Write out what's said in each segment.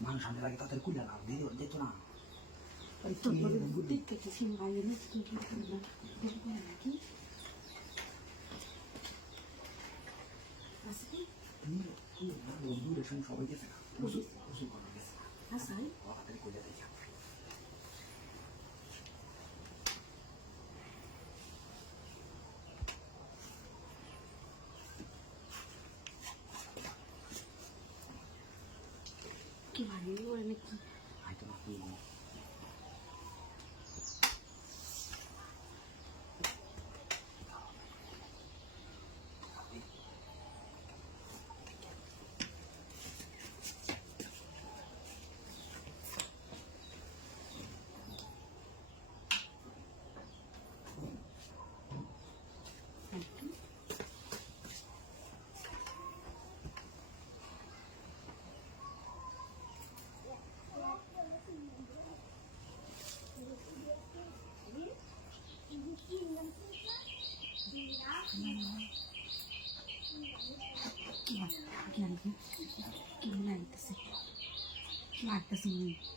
মানুষ সামনে লাগে তাদের কুইলা লাভ দিয়ে যেত না দূরের সঙ্গে সবাই গেছে না ওষুধ করা গেছে তাদের কুইলা দেখে কি ভালো করে নাকি হয়তো না তুই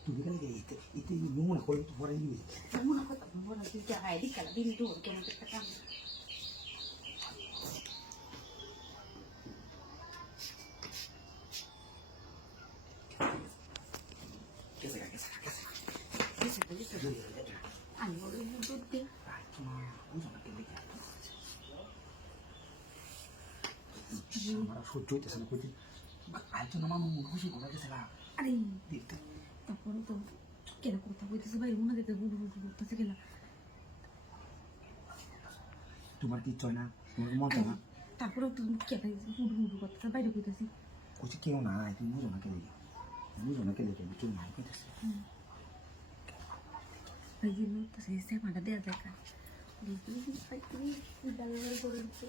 তুমি কেন এতে মনে করে তো পরে নিয়ে muna ko tabi muna dito ay di kala din doon kaya nagtataka ay wala yung doon din ay tuma বুঝো না কেন আমরা সহ্য হইতেছে না কইতে আইতো না মামু খুশি করে গেছে না আরে দেখতে তারপরে তো কেন কথা বলতেছে ভাই মনে দেখতে গুড গুড করতেছে কেন তোমার কি চয় না তোমার মন চায় না তারপরে তো কেন গুড গুড করতেছে বাইরে কইতেছি কইছে কেউ না তুমি বুঝো না কেন কেউ নাই কইতেছে ভাই দিন তো সেই মাটা দেয়া দেখা দেখি ভাই তুমি ডালার করে দিতে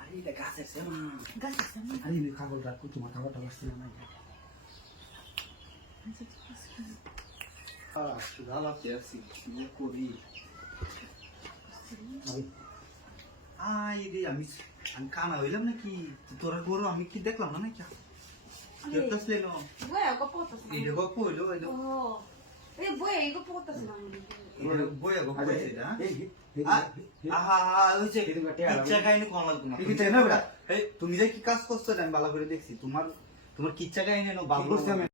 আরে গাছের সেমা গাছের সামনে আরে খাবার রাখো তোমার খাবারটা আসছে না সুধালা পেয়েছি কি করি আমি কানা হইলাম নাকি তোরা গরু আমি কি দেখলাম না নাকি দেখতেছিলে না বয়া গো পড়তেছে এটা গপ্প হইলো ও এই বয়া গো পড়তেছে না বইয়া গপ্প হইছে না আহা হইছে কিচ্ছা কাহিনী কোন লাগতো না তুমি যে কি কাজ করছো আমি ভালো করে দেখছি তোমার কিচ্ছা কাহিনী ভালো